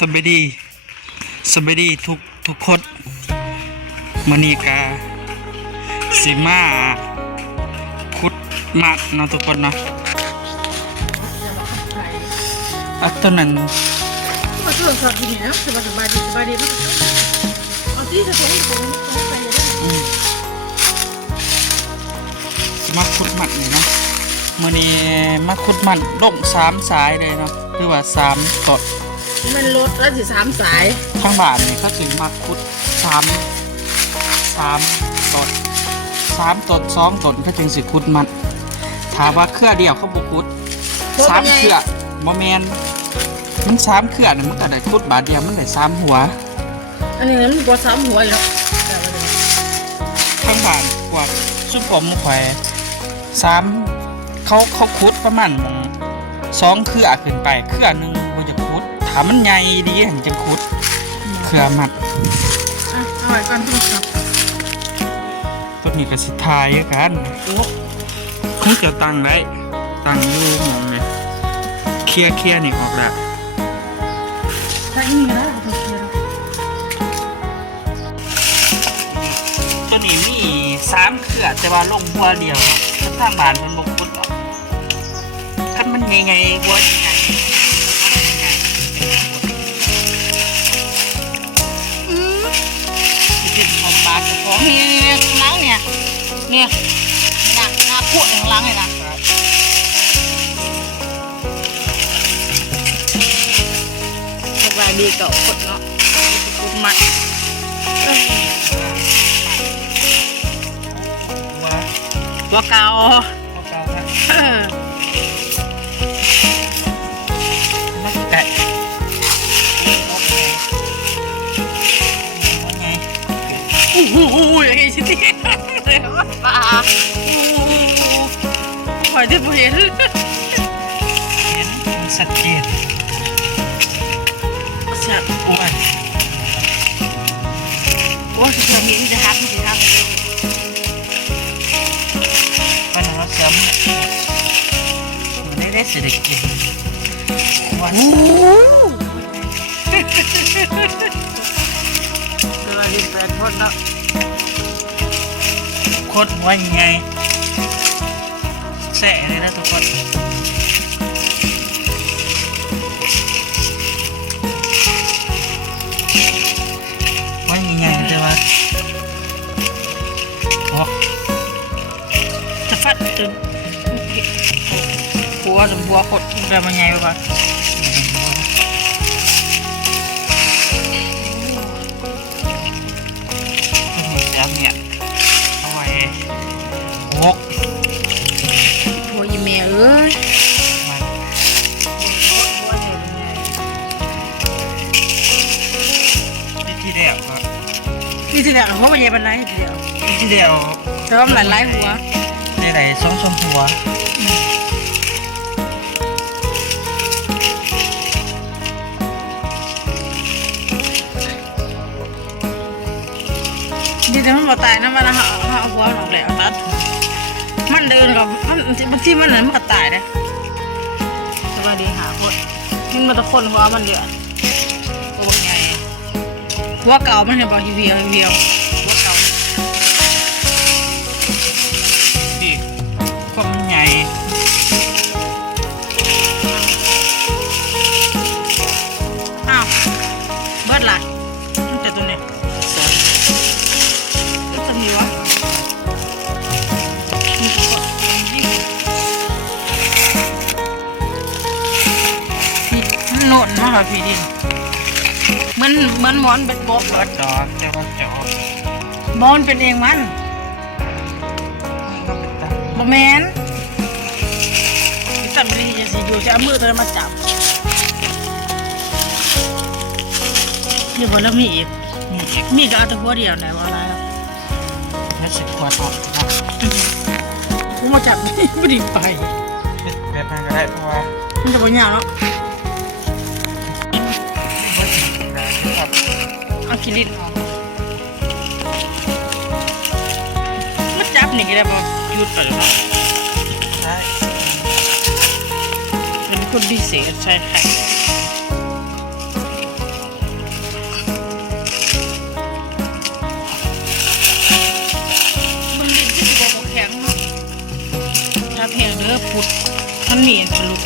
สบายดีสบายดีทุกทุกคนมอนีกาสิมาคุดมัดเนาะทุกคนเนาะอะต้นนั้นมาช่วยสอดกินนี่นะสบายสบายดีสบายดีมากเอาที่จะส่งส่งส่งไปเลยอืมสิมาคุดมัดนี่เนาะมื่อนี้มาคุดมัดลงสามสายเลยเนาะคือว่าสามตด มันรถแล้วสิสามสายทั้งบ้านนี่ก็ถึงมาคุดสามสามตดสามตดสองตดก็ถึงสิคุดมันถามว่าเครือเดียวเขาบุคุดสามเครือโมเมนมันสามเครือเนี่ยมันก็ได้คุดบาทเดียวมันได้สามหัว อันนี้มันกว่าสามหัวอยู่แล้วทั้งบ้านกว่าชุดผมแขวสามเขาเขาคุดประมาณสองเครือขึ้นไปเครือหนึ่ง ถามมันใหญ่ดีถึงจะคุดเครือมัดอะเอาไว้ก่อนโทรศัพท์ต้นนี้ก็สิทายคือกันโอ้คงจะตั้งได้ตั้งอยู่หมองเลยเคลียร์เคลียร์นี่ออกแล้วถ้าอีนี่นะโอเคแล้วตัวนี้มีสามเครือแต่ว่าลงหัวเดียวถ้าทางบ้านมันบกพุดหรอกคันมันไงไงหัวยังไง เนี่ยหนักหนักขวดของล้างเลยนะสบายดีเก่าคนเนาะกุมัดหัวหัวเก่าหัวเก่าครับเออมันไก่โอ้โหอย่างนี้ชิ้นนี้ ปลาโอ้โหคอยได้เห็นเห็นสัดเจนเสียโอ้ยโอ้ยเสียมีจะฮักมีจะฮักมันว่าเสริมมันได้ได้เศรษฐกิจวันโอ้สวัสดีแปดคนเนาะโคตรว่ายังไงแสะเลยนะทุกคนว่ายังไงแต่ว่าโอ้จะฟัดจนหัวจนหัวขดแบบมันใหญ่ นี่ที่แรกหัวมันใหญ่ปานไหนทีเดียวที่เดียวแต่ว่ามันหลายหลายหัวในไหนสองชมหัวดีแต่มันบ่ตายนะมันเอาเอาหัวออกแล้วตัดมันเดินกับมันบางทีมันนั้นมันก็ตายเลยสวัสดีหาคนมันมาตะคนหัวมันเดือดตัวใหญ่ หัวเก่ามันเห็นบอกเหี่ยวเหี่ยวหัวเก่าที่ความใหญ่อ้าวเบิดละมันแต่ตัวเนี้ยก็จะมีวะมีตัวนี่พี่มันโหนนมากค่ะพี่ดินเห มันเหมันหมอนเป็นโบ๊ะก็จอกเจ้าก็จอกบอลเป็นเองมันก็เป็นตาบอแมนสัตว์บริจะสิอยู่จะเอามือตัวนั้นมาจับนี่บอลแล้วมีอีกมีอีกมีก็เอาแต่หัวเดียวไหนวะอะไรครับน่าสิขวดออกนะกูมาจับนี่ไม่ไดีไปแบบนั้นก็ได้เพราะว่ามันจะบอลยาวเนาะ กินมันจับนี่ก็ได้ป่ะยุดไปแล้รือเปล่าใช่เป็นคนพิเศษใช่ค่ะแข็งเนาะถ้าแพงเด้อปุดมันหมีอันสรุป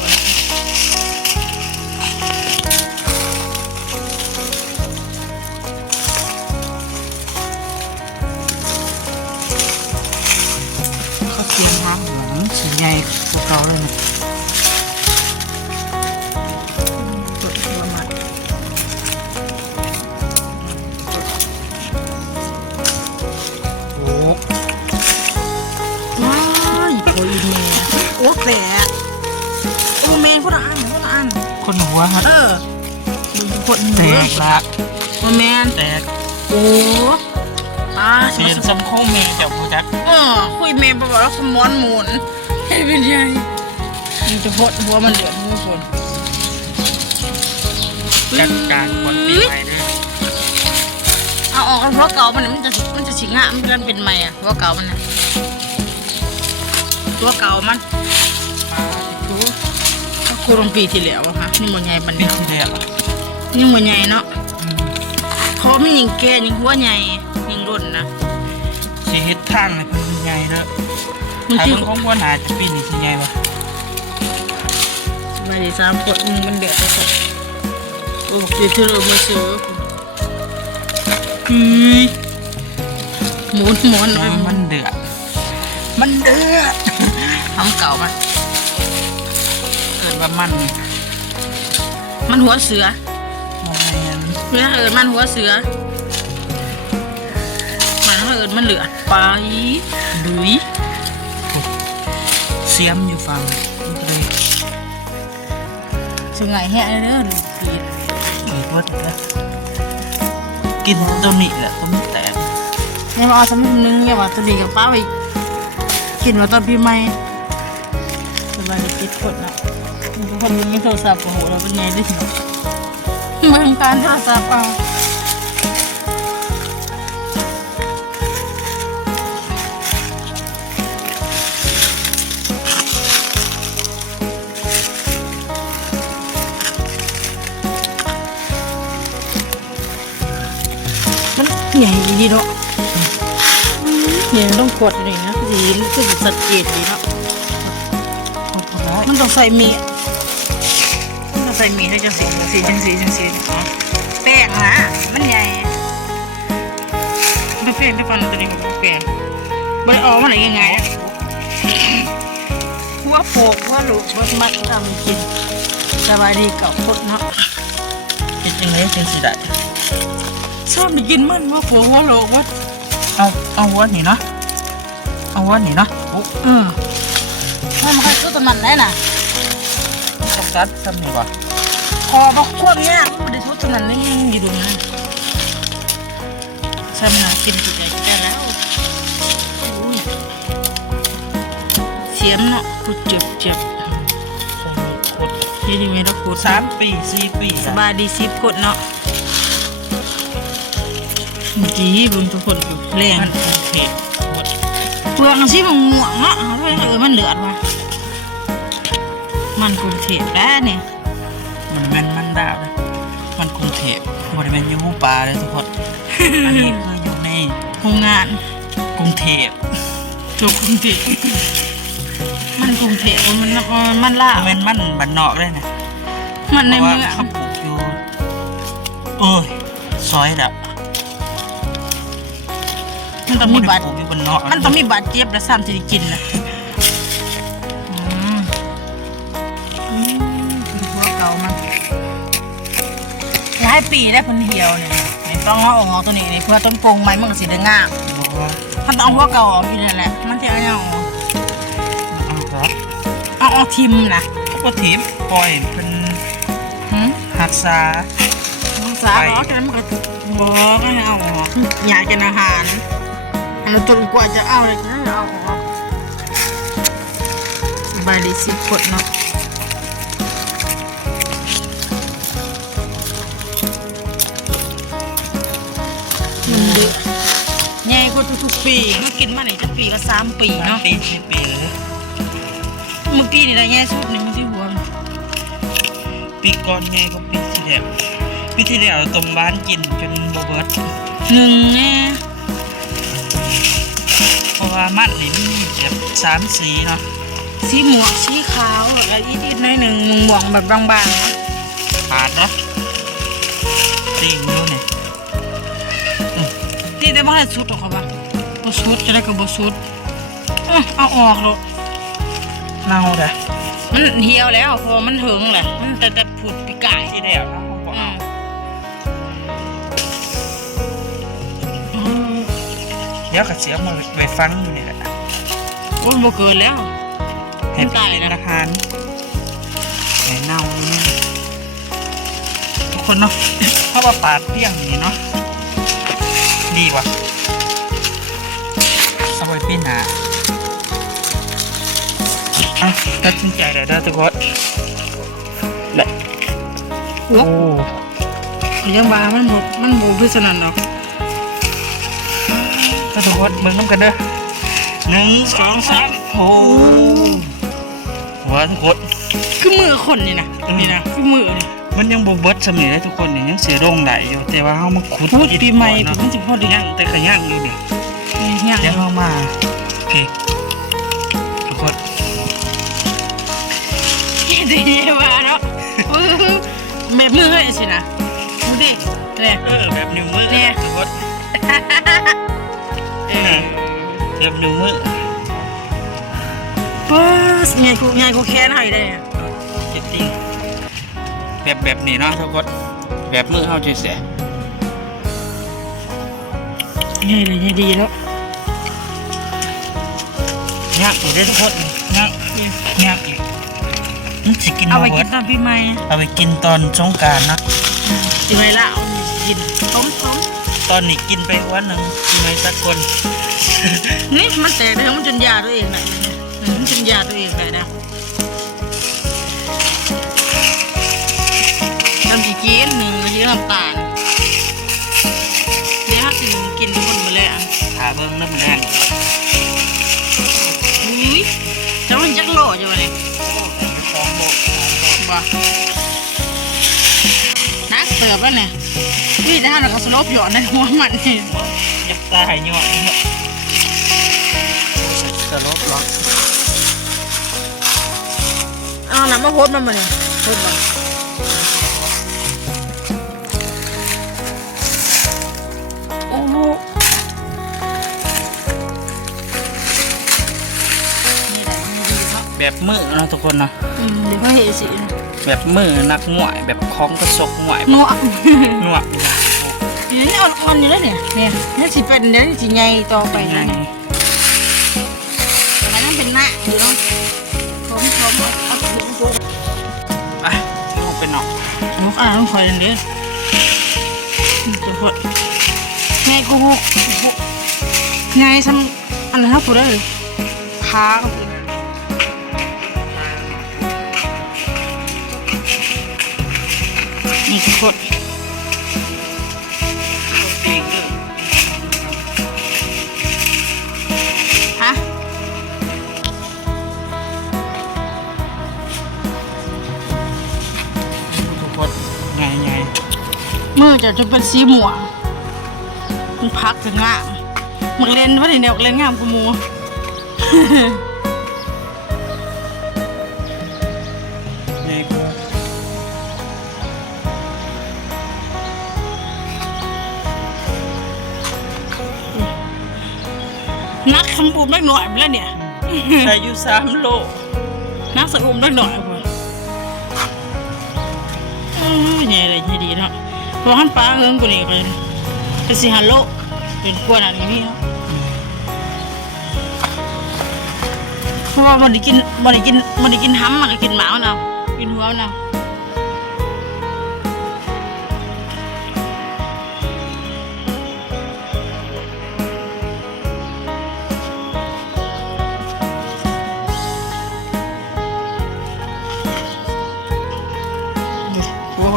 ญ่กว่าเลยนะกดหัวมันโอ้ว้ายโอ้ยแม่โอ้แตกโอ้แม่คนละอันคนละอันคนหัวครับเออคนแตเนื้อกละโอ้แมนแตกโอ้อ่าเปลี่ยนสมโคงเมย์จากผู้จัก เออคุยแม่บอกว่าสมอนหมุน เป็นไงมันจะพดหัวมันเหลือดทุกคนจัดการคนปีใหม่ด้วยเอาออกกันเพราะเก่ามันน่ะมันจะมันจะฉิงอะมันจะเป็นใหม่อะเพราะเก่ามันนะตัวเก่ามันมาดูก็คูรมปีที่แล้วอะค่ะนี่มันใหญ่ปันปีเนี้ยที่แล้วนี่มันใหญ่เนาะอืมเพราะมันยิงแก่ยิงหัวใหญ่ยิงรุ่นนะสีเฮ็ดทางเลยเป็นใหญ่เด้อ มันถ้าชื่อเบิ่งของบัวหนาจะปีนี้สิใหญ่ปะไม่ได้สามขวดมึงมันเดือดไปสักโอ้เดี๋ยวเธอเอามาซื้ออืมหมุนหมุนไปมันเดือดมันเดือดทำเก่ามันเกิดว่ามัน มันหัวเสือโมเมนเวลาเอิญมันหัวเสือมันถ้าเอิญมันเหลือดไปดุย เสียมอยู่ฝั่งเลยถึงไงแห้เด้อลูกพีดเกิดว่าเด้อกินตัวนี้แหละตัวนี้แตกเนี่ยมาเอาสมุนนึง ญ่ดีเนาะเนี่ยต้องกดเลยนะสีก็จะสัดเจนดีเนาะคนร้ายมันต้องใส่มีดมันต้องใส่มีดให้จังสีจังสีจังสีจังสีอ๋อแป้งนะมันใหญ่ไม่แป้งไม่ฟันตัวนี้มันแป้งบริออกมันไหนยังไงอะหัวโปกหัวลูกหัวมัดทำกินสบายดีกับพดเนาะคิดยังไงจึงสิได้ ชอบไปกินมันหัวโปกหัวโลกว่าเอาเอาวัวนี่เนาะเอาวัวนี่เนาะโอ้เออมันมันก็ตัวมันได้น่ะต้องกัดซ้ำนี่บ่คอบอกควบเนี่ยมันได้ทุกตัวนั้นนี่ยังอยู่ตรงนั้นใช่ไหมนะกินจุดใหญ่จุดใหญ่แล้วเสียมเนาะกูเจ็บเจ็บขุดยี่ดีไหมล่ะกูสามปีสี่ปีสบายดีสิบกดเนาะ ดีเบุญทุกคนอยู่แรงมันเป็นเผ็ดขุดเปลือกมันสิมันม่วงเนาะเอาไปเออมันเหลือดว่ะมันกรุงเทพแล้วเนี่ยมันแม่นมันดาวเลยมันกรุงเทพบริเวณยูปลาเลยทุกคนอันนี้คืออยู่ในโรงงานกรุงเทพจบกรุงเทพมันกรุงเทพมันมันมันล่าแม่นมันบันนอกเลยนะมันเพในราะว่าเมืองเขาปลูกอยู่โอ้ยซอยละ มันต้องมีบัตรปลูกอยู่บนนอกมันต้องมีบาดเจ็บและซ้ำที่ได้กินนะอืมอืมคือพวกเก่ามันหลายปีได้วเพิ่นเหี่ยวเนี่ยนี่ต้องเอาออกตัวนี้นี่เพื่อต้นโปงไม้มันก็สิได้งามบอกว่ามันต้องเอาหัวเก่าออกอยู่นั่นแหละมันจะเอาอย่างออกเอาครับเอาออกทิมนะเขาก็ถีบปล่อยเป็นหืมหักษาภาษาออกกันมันก็บอกก็ให้เอาออกอยากกินอาหาร อันนั้นจนกว่าจะเอาเลยก็ให้เอาออกสบายดีสิกดเนาะมันเยอะใหญ่กว่าทุกๆปีเมื่อกินมาเนี่ยจะปีละสามปีเนาะปีสิบปีเลยเมื่อปีนี่ได้ใหญ่สุดนี่มันที่หัวมันปีก่อนไงก็ปีที่แล้วปีที่แล้วต้มบ้านกินจนบเบิดหนึ่งแน่เพราะ ว่ามันนี่มีแบบสามสีเนาะสีหมวกสีขาวแล้วอีกนิดหน่อยหนึ่งมึงหมวกแบบบางๆนะขาดนะตีนดูเนี่ยตีแต่บ่ได้สุดหรอกครับว่าบ่สุดจะได้ก็บ่สุดเอ้ยเอาออกแล้วเน่าเลยมันเหี่ยวแล้วเพอมันถึงแหละมันแต่แต่ผุดปีกายที่เดียวนะ ดี๋ยวกับเสียมือไปฟังอยู่นี่แหละโอ้ยบ่เกินแล้วเห็นตายนะอาหารไหนเน่าเนี่ยทุกคนเนาะเพราะว่าปาดเปี้ยงอย่างนี้เนาะดีว่ะเอาไปปิ้นหาเอาตัดสินใจเลยเด้อทุกคนและโอ้โอ้ยังบามันบ่มันบ่พิสนันดอกถ้า ทุกคนมึงน้ำกันเด้อหนึ่งสองสามโอ้หัวทุกคนคือมือคนนี่นะนี่นะคือมือนี่มันยังบ่เบิดสำเนียทุกคนนี่ยังเสียโรงไหลอยู่แต่ว่าเฮามาขุดพูดปีใหม่เนาะมันสิพอดีย่างแต่ก็ย่างอยู่เนี่ยเนี่ยเดี๋ยวเฮามาโอเคทุกคนดีว่าเนาะแบบมือให้สินะดูดิเออแบบนิ้วมือเนี่ยทุกคน เออแบบนิ้วมือว้าไงกูไงกูแค้นให้ได้เนี่ยจริงๆแบบแบบนี้เนาะทุกคนแบบมือเฮาจะเสียไงเลยไงดีแล้วยากอีกเด้อทุกคนยากยากอีกมันสิกินเอาไปบ่กิเบินดตอนปีใหม่เอาไปกินตอนสงกรารนะปีใหม่ละ ตอนนี้กินไปวันหนึ่งกินไปสักคน นี่มันแตกเลยมันจนยาตัวเองได้เนี่ยมันจนยาตัวเองได้นะทำกี่กินหนึ่งเยอะน้ำตาลเดี๋ยวถ้ากินกินคนมาเลยอะหาเบิ้งน้ำแรงอุ้ยจะมันจักโลอยู่วะเนี่ยสองโลบ่นัก เติบแล้วเนี่ยอุ้ยแต่ถ้าเราก็สลบหยอดในหัวมันนี่ยับตายหยอดสลบหรอเอาน้ำมาโพดมันมาเลยโพดมัน แบบมือเนาะทุกคนเนาะอืมเดี๋ยวก็เห็นสิแบบมือนักหวยแบบคล้องกระซกหวยนัวหนวกนี่นี่อ่อนๆอยู่แล้วเนี่ยเนี่ยนี่สิเป็นเดี๋ยวนี่สิใหญ่ต่อไปไงนะเนี่ยอันนั้นเป็นหน้าอยู่เนาะผมผมเอาถุงถุงไปลงไปหนอกนกอ่านคอยเด้อจะพดไงกูไงซ้ำอันนั้นกูได้เลยพา ก็คือนี่พดฮะทุกคนไงไงมือจะจะเป็นสีม่วงมันพักถึงงามมันเล่นว่าเดี๋ยวเล่นงามกูมู นักคำปุ่มเล็กหน่อยไปแล้วเนี่ยได้อยู่สามโลนักสะอุ่มเล็กหน่อยพอเออใหญ่เลยใหญ่ดีเนาะพอหันปลาเฮิงกูนี่ก็เป็นสิฮัลโลเป็นกวนอะไรนี่เนาะเพราะว่ามันได้กินมันได้กินมันได้กินห้ำมันก็กินหมาเอากินหัวเอาโ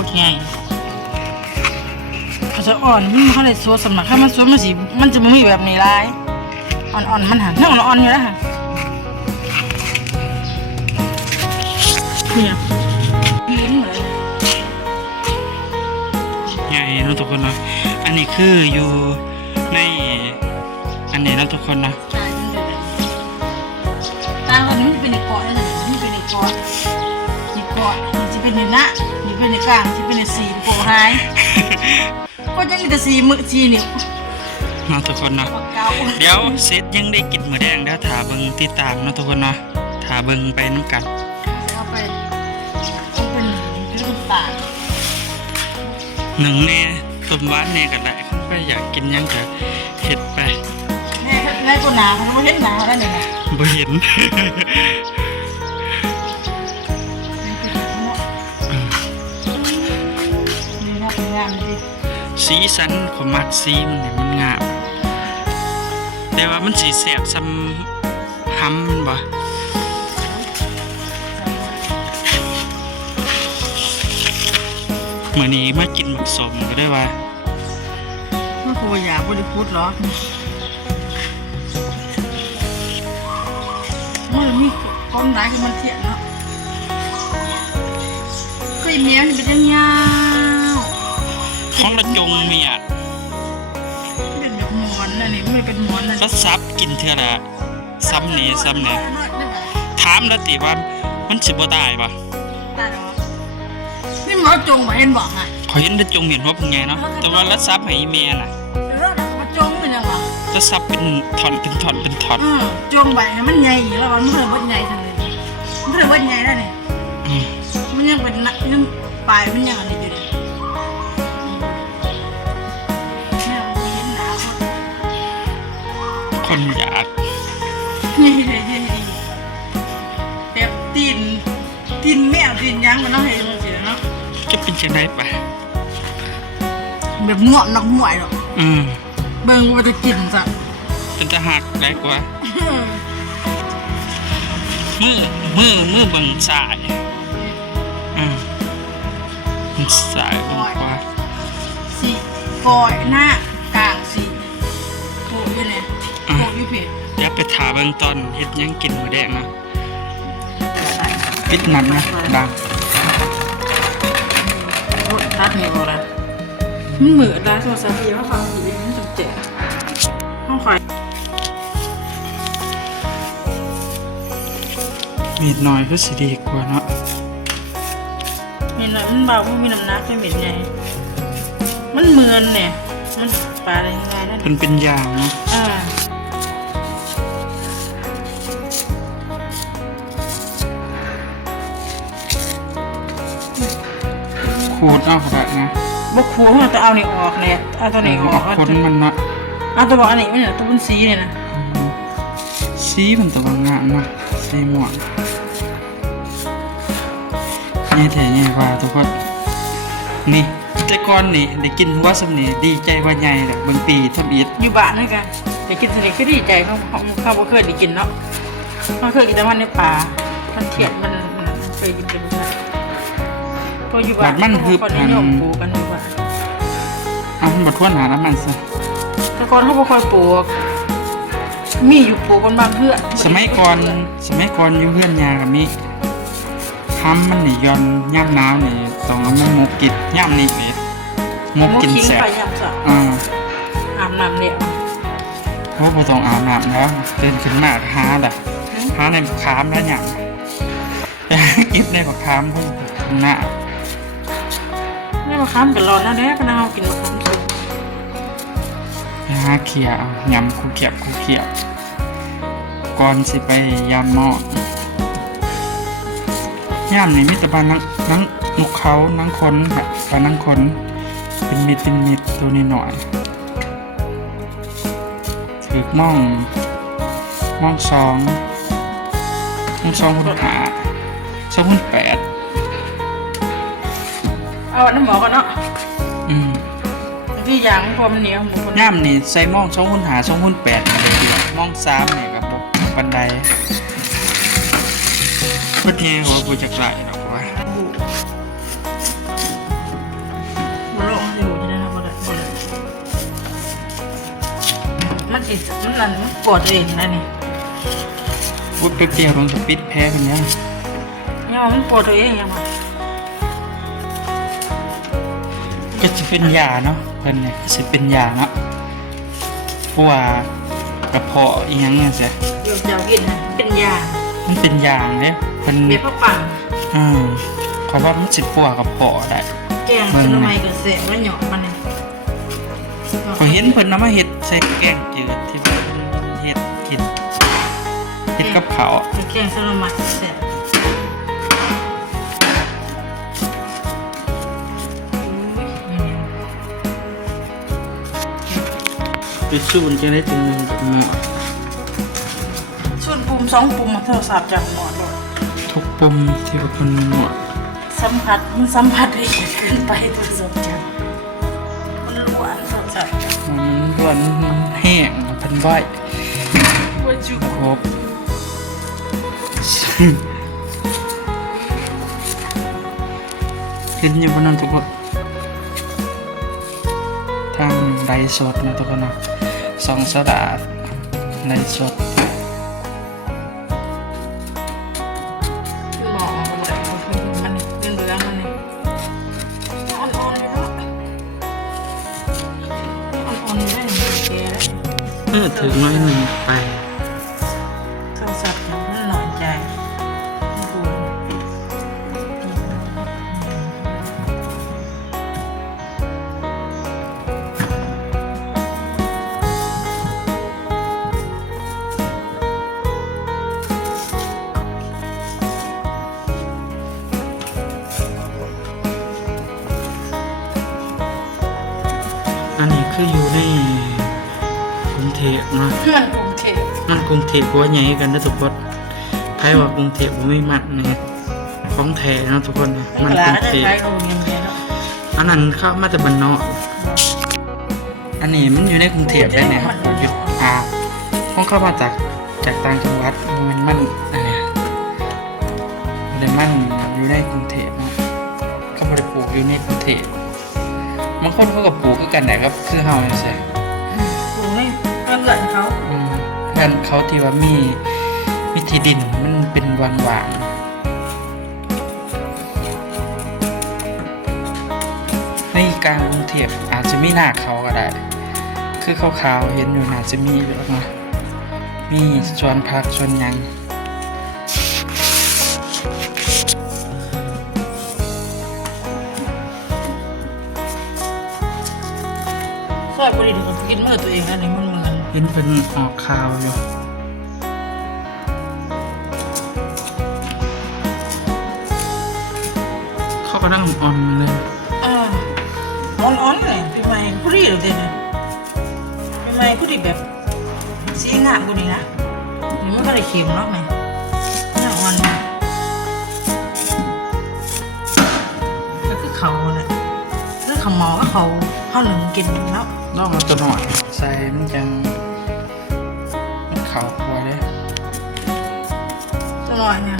อ้โหใหญ่เขาจะอ่อนมันเขาเลยโซสำนักถ้ามันโซมันสิมันจะไม่มีแบบนี้ลายอ่อนๆมันหันนั่งอ่อนๆอยู่แล้วฮะเนี่ยลิ้นเลยไงเนาะทุกคนเนาะอันนี้คืออยู่ในอันนี้เนาะทุกคนเนาะตาเขาอนนี้มันจะเป็นในเกาะนั่นน่ะนี่เป็นในเกาะนี่เกาะนี่จะเป็นในหน้านี่เป็น ในกลางที่เป็นในสีโผล่หายก็ยังมีแต่สีมือสีนิ้วเนาะทุกคนเนาะปากเก่าเดี๋ยวเซตยังได้กินหมูแดงแล้วถาเบิงติดตามเนาะทุกคนเนาะถาเบิงไปน้ำกันเอาไปเอาเป็นลูกตาลหนึ่งแน่ต้มหวานแน่กันได้ข้าไปอยากกินหยังก็เห็ดไปแม่แม่ก็หนาวเขาไม่เห็นหนาวแล้วเนี่ยนะบ่เห็น นี่นะเป็นงานดีสีสันของมักสีมันเนี่ยมันงาม แต่ว่ามันสีแสบซ้ำห้ำมันบ่เมื่อนี้มากินหมักสมก็ได้ว่าไม่กลัวอยากบริพูดหรอมันมีความร้ายกับมันเทียนเนาะเคยเมียมันเป็นยาว ของระจงเมียเป็นแบบหมอนอันนี้ไม่เป็นหมอนนะก็ซับกินเท่าละซ้ำนี่ซ้ำนี่ถามแล้วติว่ามันสิบ่ตายปะนี่หมอจงมาเห็นบอกอะขอยเห็นระจงเห็นว่าเป็นไงเนาะแต่ว่าแล้วซับให้อีเมียน่ะเออมาจงเป็นยังไงจะซับเป็นท่อนเป็นท่อนเป็นท่อนอืมจงไปให้มันใหญ่แล้วมันเพิ่มวัดใหญ่ทันทีมันเพิ่มวัดใหญ่แล้วเนี่ยอืมมันยังเป็นนักยังปลายมันยังอันนี้ คนอยากนี่เลยนี่เลยแบบตีนตีนแมวตีนยังมันต้องเห็นมันเสียเนาะจะเป็นจังได๋ปะแบบงอนนักมวยหรอกอืมเบิ่งว่าจะกินซะเป็นตาหักได้กว่า มือมือมือเบิ่งสายอืมมันสายเบิ่งกว่าสีกอยหน้ากลางสีโผล่อยู่เนี่ย โผล่อยู่เพจเดี๋ยวไปถาเบิ่งตอนเฮ็ดหยังกินมื้อแดงเนาะปิดมันนะดังโอ้ตัดนี่บ่ล่ะมันเหมือนได้โทรศัพท์ที่ว่าฟังดีมันจะเจ๋งห้องไฟมีดน้อยคือสิดีกว่าเนาะมีน้ำมันเบามันมีน้ำหนักไม่เหม็นไงมันเหมือนเนี่ยมันปลาอะไรยังไงนั่นเพิ่นเป็นอย่างเนาะ ขูดเอากระดาษนะบกขัวมันจะเอานี่ออกเนี่ยเอาตัวนี้ออกคนมันเนาะเอาตัวบอกอันนี้มันเนี่ยตัวบนสีเนี่ยนะสีมันตะวังงามเนาะสีม่วงนี่แท้ใหญ่กว่าทุกคนนี่แต่ก่อนนี่ได้กินหัวสำนี่ดีใจว่าใหญ่แหละเบิ่งปีทำอิดอยู่บ้านด้วยกันเดี๋ยวกินสนิทก็ดีใจเขาเขาเขาบ่เคยได้กินเนาะเขาเคยกินแต่มันในป่ามันเทียนมันมันเคยกินเป็น มันพออยู่บ้านคนนิยมปลูกกันอยู่บ้านเอามันมาทวนหาน้ำมันซะแต่ก่อนเขาบ่ค่อยปลูก มีอยู่ปลูกกันบางเพื่อนสมัยก่อนสมัยก่อนอยู่เพื่อนยากับมีคำมันนี่ย้อนย่ำหนาวนี่ต้องเอามาหมกกินย่ำนี่เอ็ดหมกกินคิงแสบไปยามสะอ่าอาบน้ำเนี่ยเพราะบ่ต้องอาบน้ำแล้วเดินขึ้นมาหาแหละหาในบักขามแล้วหยังกินในบักขามพุ่งข้างหน้า นี่มะขามกันร้อนแล้วเด้พนักเอากินมะขามสุกหาเขียเอายำคูเขียบคูเขียบก่อนสิไปยำหม้อยำนี่มีแต่ปลานังนังนกเขานังคนค่ะปลานังคนเป็นมิดเป็นมิดตัวนี้หน่อยถือม่องม่องสองม่องสองคุณหาสองคุณแปด อาน้ำหมอกันเนาะอืมที่อย่างพอมันเหนียวหมูคนย่ำนี่ใส่ม่องสองคุณหาสองคุณแปดมาเลยเดียวม่องสามเนี่ยกับบบันไดพุทธเทหัวกูจะกลายหรอกว่าบุโลกอยู่ที่นั่นนะบ่ได้บ่ได้มันสิมันนั่นมันปวดเองนะนี่วุ้ยเปรี้ยวๆลงสปิดแพ้มันเนี่ยยังว่ามันปวดตัวเองยังว่า ก็จะเป็นยาเนาะเพิ่นเนี่ยก็จะเป็นยาเนาะเพราะว่ากระเพาะอีหยังเนี่ยสิเดี๋ยวจะเอากินนะเป็นยามันเป็นยางเนี่ยเป็นเบียร์ข้าวปั่นอืมขอว่ามันสิปัวกับปอได้แกงขนมไม้กับเสะแล้วหยอกมันเนี่ยขอยเห็นเพิ่นนำมาเฮ็ดใส่แกงจืดที่เพิ่นเฮ็ดกินเฮ็ดกับข้าวแกงขนมไม้กับเสะ ไปสู้มันจะได้ถึงหนึ่งกับหมอส่วนปุ่มสองปุ่มมาโทรศัพท์จากหมอดเลยทุกปุ่มที่ว่าเพิ่นหมดสัมผัสมันสัมผัสได้เกินไปโทรศัพท์จังมันล้วนโทรศัพท์จังมันร้อนมันแห้งมันเป็นไหวว่าจุกครบเห็นอยู่บนนั้นทุกคนทางไดสดนะทุกคนนะ สองสดาดไดส เทพว่าใหญ่กันนะทุกคนใครว่ากรุงเทพว่าไม่มัดเนี่ยของแท้นะทุกคนนะมัมันนหกลารุงจะเทพใช้โรงเรียนเดียวอันนั้นเข้ามาจากบ้านนอกอันนี้มันอยู่ในกรุงเทพได้เนี่ยครับอยู่อ่าของเข้ามาจากจากต่างจังหวัดมันมันอันเนี้ยมันเลยมันอยู่ในกรุงเทพนะเขาไม่ได้ปลูกอยู่ในกรุงเทพบางคนเขาก็ปลูกคือกันแต่ครับคือเฮาเนี่ยใช่โอ้ยเพื่อนเกิดเขา อืมเพื่อนเขาที่ว่ามีวิธีดินมันเป็นวางวางในกลางกรุงเทพอาจจะไม่น่าเขาก็ได้ คือขาวๆเห็นอยู่น่าจะมีอยู่แล้วนะมีสวนผักสวนยังซอยบริษัทกินมือตัวเองแล้วนี่มันเหมือน เห็นเป็นออกข่าวอยู่เขาก็นั่งออนมาเลยอ่าอ่อนๆเลยพี่ไม่ผู้ดีหรือเด่นพี่ไม่ผู้ดีแบบสีงามกูนี่นะนี่มันก็เลยเค็มเนาะไหมนี่อ่อนก็คือเขาเนี่ยคือเขาหมอก็เขาเขาหนึ่งกินแล้วนอกมาตัวหน่อยใส่มันจัง มันขาวกว่าเลยตัวน้อยเนี่ย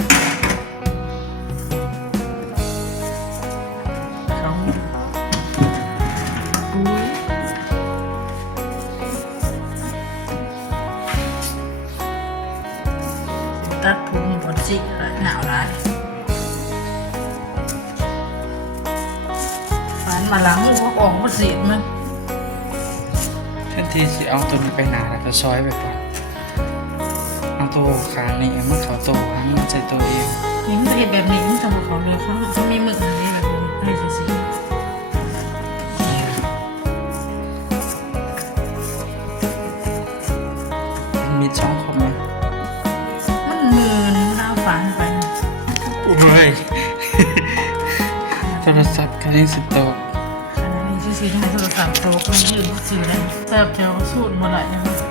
เขาอุ้ยตัดผมบดจิแล้วหนาวร้ายฝันมาหลังหัวออกบดสีมันทันทีสิเอาตัวนี้ไปหนาแล้วก็ซอยไปก่อน เอาตัวขางนี่มันเขาโตข้างมันใส่ตัวเองนี่มันจะเห็นแบบนี้มันจะบอกเขาเลยเขาเขามีหมึกอะไรแบบนี้ให้สิสิมันมีช่องคอมไหมมันมืนเราฝันไปโอ้ยโทรศัพท์คันนี้สุดโตกอันนี้สิสิให้โทรศัพท์โตคนยืนสื่อได้แซ่บเจ้าสูตรมาหลายอย่างไฟ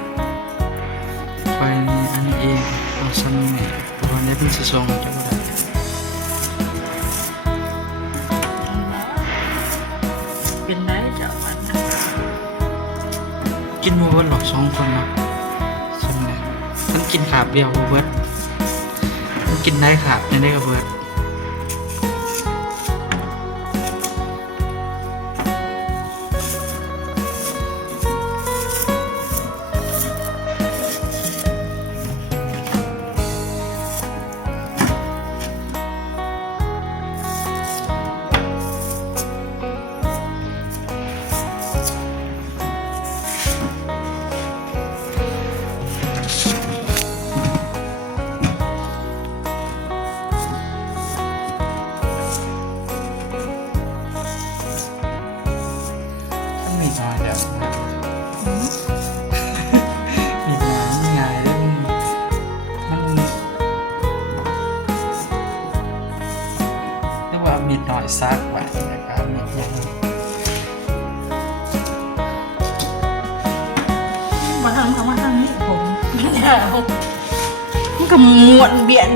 นี้อันนี้เองเอาซันใหม่ตัวนี้เป็นสิส่งจะบ่ได้เป็นไรจ้ามันกินมูเบิดหลอกสองคนเนาะสมได้มันกินขาบเดียวมูเบิดมันกินได้ขาบไม่ได้กับเบิด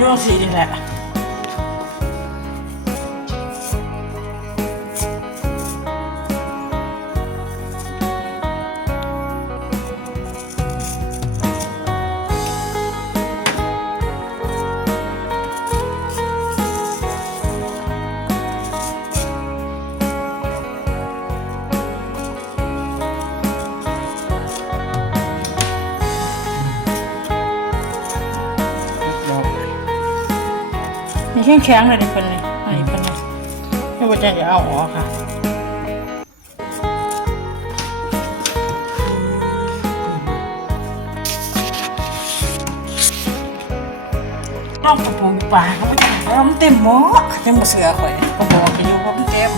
วนเบีย มีแข็งแข็งเลยดิเป็นเลยอันนี้เป็นเลยไม่ว่าจะจะเอาออกค่ะรอบกระปูป่าเขาไม่ได้แล้วมันเต็มหม้อยังมาเสือข่อยกระบอกจะอยู่เพราะมันเต็ม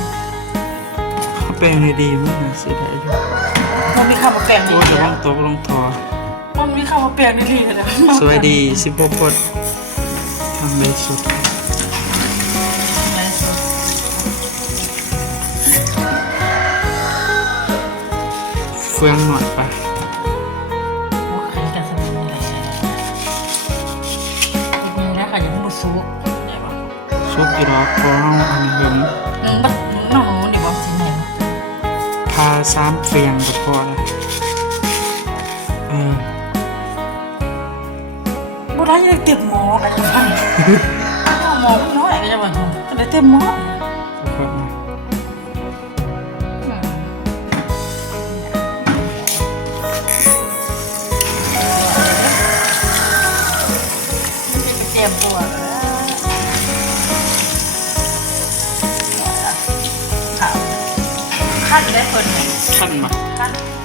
เขาแปลงให้ดีมั้งนะเสียดายอยู่มันมีข้าวมาแปลงดีโอ้จะลงตกลงทอมันมีข้าวมาแปลงดีเลยนะสวัสดีสิบหกคนทำเลยสุด เฟืองหน่อยไปโอ้ใครจะสนุกอะไรอีกนึงนะค่ะยังไม่ซุกเดี๋ยวซุปอีรอกพอเฮาอันนี้เหิมอืมบัดน้องนี่บอกสิเนี่ยพาสามเฟียงก็พอแล้วเออบุได้ยังเต็มหม้อกันจะพังหม้อน้อยก็จะว่าก็ได้เต็มหม้อก็ ข่าวคาดได้คนขั้นมาคาด